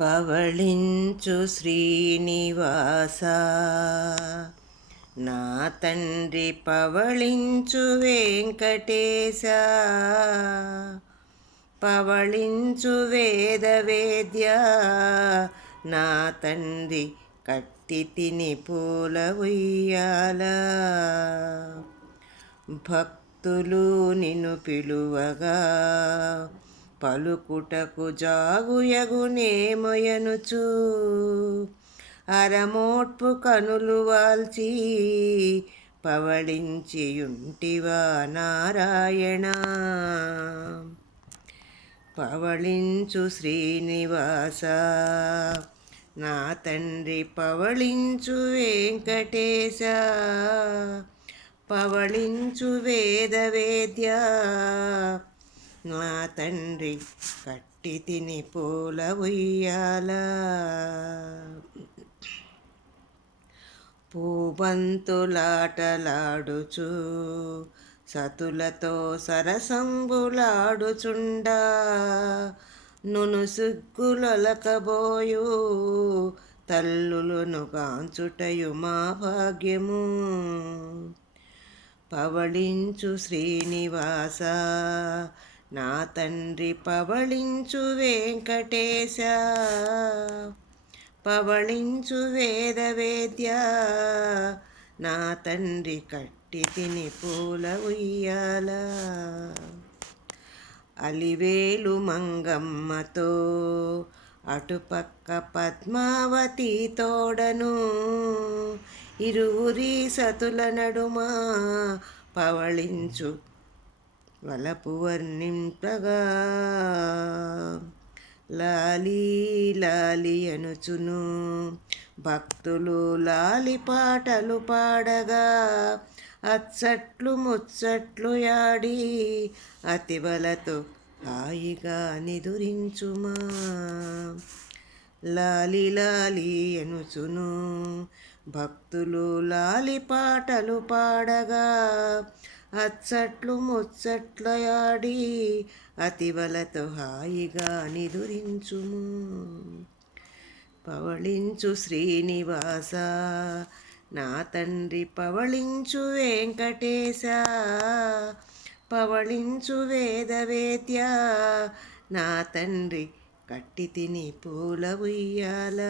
పవళించు శ్రీనివాస నా తండ్రి పవళించు వెంకటేశ పవళించు వేదవేద్య నా తండ్రి కట్టి తిని పూల ఉయ్యాల భక్తులు నిన్ను పిలువగా పలుకుటకు జాగుయగునేమొయనుచు అరమోట్పు కనులు వాల్చి పవళించియుంటివా నారాయణ పవళించు శ్రీనివాస నా తండ్రి పవళించు వెంకటేశ పవళించు వేదవేద్య నా తండ్రి కట్టి తిని పూల ఉయ్యాల పూబంతులాటలాడుచు సతులతో సరసంబులాడుచుండా నును సిగ్గులొలకబోయు తల్లులను కాంచుటయు మా భాగ్యము పవళించు శ్రీనివాస నా తండ్రి పవళించు వెంకటేశ పవళించు వేదవేద్య నా తండ్రి కట్టి తిని పూల ఉయ్యాల అలివేలు మంగమ్మతో అటుపక్క పద్మావతి తోడను ఇరువురి సతుల నడుమ పవళించు వలపు వర్ణింపగా లాలీ లాలి అనుచును భక్తులు లాలి పాటలు పాడగా అచ్చట్లు ముచ్చట్లు యాడి అతివలతో హాయిగా నిదురించుమా లాలి లాలి అనుచును భక్తులు లాలి పాటలు పాడగా అచ్చట్లు ముచ్చట్లయాడి అతివలతో హాయిగా నిదురించుము పవళించు శ్రీనివాస నా తండ్రి పవళించు వెంకటేశ పవళించు వేదవేద్య నా తండ్రి కట్టి తిని పూల ఉయ్యాల